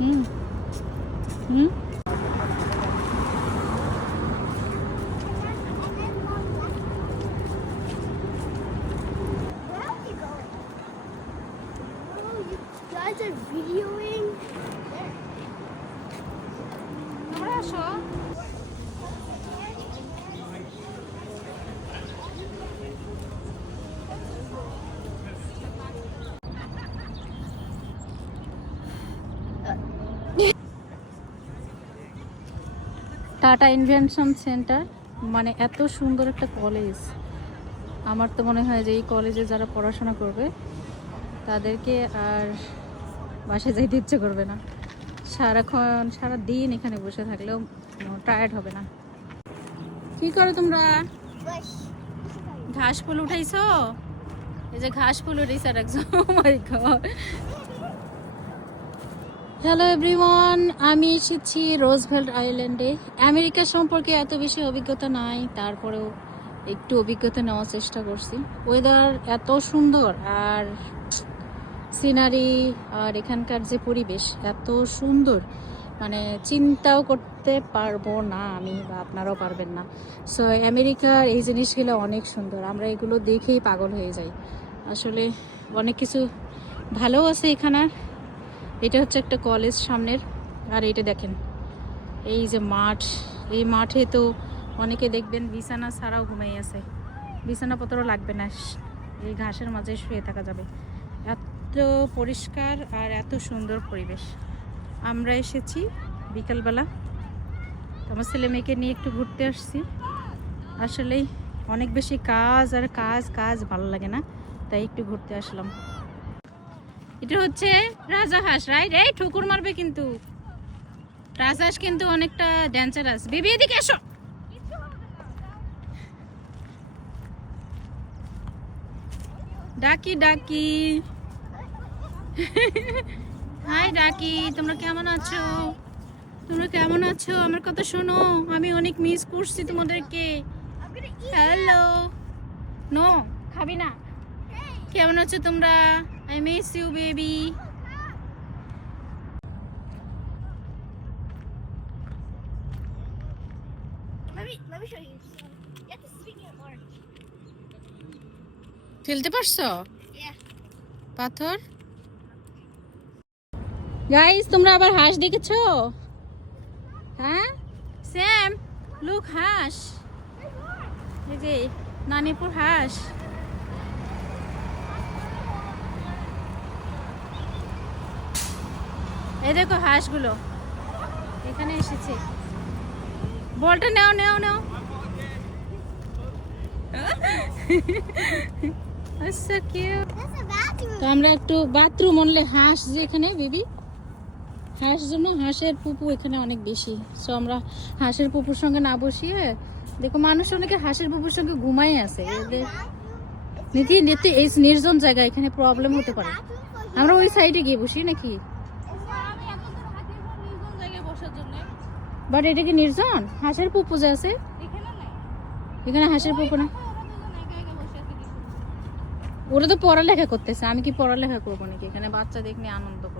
Hmm hmm Where are we going? Oh, you guys are videoing? তোমরা আসো। Tata invention centre, মানে এত সুন্দর একটা কলেজ। আমার তো মনে হয় যে এই কলেজে যারা পড়াশোনা করবে তাদেরকে আর বাসায় যাইতে ইচ্ছে করবে না। সারাক্ষণ সারা দিন এখানে বসে থাকলেও টায়ার্ড হবে না। কি করো তোমরা? Bush. ঘাস ফুল উঠাইছো? এই যে ঘাস ফুল উঠাইছে আর একজন। ও মাই গড। হ্যালো এভরিওয়ান, আমি এসেছি রোজভেল্ট আইল্যান্ডে। আমেরিকা সম্পর্কে এত বেশি অভিজ্ঞতা নাই, তারপরেও একটু অভিজ্ঞতা নেওয়ার চেষ্টা করছি। ওয়েদার এত সুন্দর, আর সিনারি, আর এখানকার যে পরিবেশ এত সুন্দর, মানে চিন্তাও করতে পারবো না আমি, বা আপনারাও পারবেন না। সো আমেরিকার এই জিনিসগুলো অনেক সুন্দর, আমরা এগুলো দেখেই পাগল হয়ে যাই। আসলে অনেক কিছু ভালো আছে এখানে। এটা হচ্ছে একটা কলেজ সামনের, আর এটা দেখেন এই যে মাঠ, এই মাঠে তো অনেকে দেখবেন বিছানা ছাড়াও ঘুমাই আছে, বিছানাপত্র লাগবে না, এই ঘাসের মাঝে শুয়ে থাকা যাবে। এত পরিষ্কার আর এত সুন্দর পরিবেশ। আমরা এসেছি বিকালবেলা, আমার ছেলে মেয়েকে নিয়ে একটু ঘুরতে আসছি। আসলেই অনেক বেশি কাজ আর কাজ কাজ, ভালো লাগে না, তাই একটু ঘুরতে আসলাম। এটা হচ্ছে রাজাহাঁস, রাইট? এই ঠুকুর মারবে কিন্তু, রাজহাঁস কিন্তু অনেকটা ডেঞ্জারাস। বেবি এদিকে এসো। ডাকি ডাকি, হাই ডাকি, তোমরা কেমন আছো? তোমরা কেমন আছো? আমার কথা শোনো, আমি অনেক মিস করছি তোমাদেরকে। I'm gonna eat. Hello. No, খাবি না? কেমন আছো তোমরা? I miss you baby. Let me show you. You have to swing your arm. ফেলতে পারছো Yeah. পাথর? গাইস, তোমরা আবার হাঁস দেখেছো? হ্যাঁ স্যাম, লুক হাঁস, এই যে নানিপুর হাঁস। এই দেখো হাঁসগুলো এখানে এসেছে। বলটা নাও নাও নাও। আচ্ছা কিউট। That's a bathroom. তো আমরা একটু বাথরুম অনলে, হাঁস যে এখানে বেবি, হাঁস জন্য হাঁসের পুপু এখানে অনেক বেশি। সো আমরা হাঁসের পুপুর সঙ্গে না বসিয়ে, দেখো মানুষ অনেকে হাঁসের পুপুর সঙ্গে ঘুমাই আছে। এদের নীতি নীতি এই নির্জন জায়গা, এখানে প্রবলেম হতে পারে। আমরা ওই সাইডে গিয়ে বসি নাকি? বাট এটা কি নির্জন? হাঁসের পুপু যে আছে এখানে, হাঁসের পুপু না। ওরা তো পড়ালেখা করতেছে, আমি কি পড়ালেখা করবো নাকি? এখানে বাচ্চা দেখলে আনন্দ করবো।